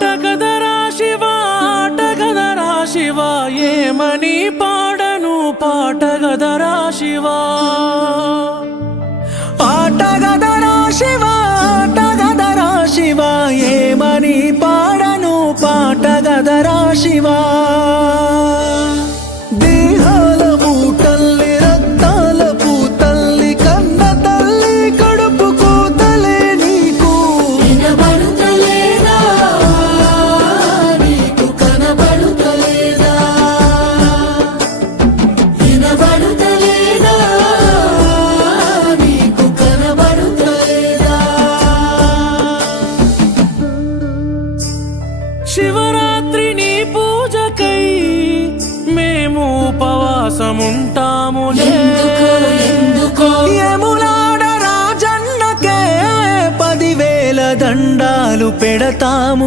ఆటగదరా శివ ఆటగదరా శివ ఏమని పాడను పాటగదరా శివ ఆటగదరా శివ ఆటగదరా శివ ఏమని పాడను పాటగదరా శివ దేహాల మూటల్లి రక్తాల పూతల్లి కన్న తల్లి కడుపు కూతలే నీకు వినబడుతలేదా నీకు కనబడుతలేదా వినబడుతలేదా నీకు కనబడుతలేదా శివరాత్రి నీ పూజకై మేము ఉపవాసముంటాములే ఎందుకో యములాడ రాజన్నకే 10,000 దండాలు పెడతాము.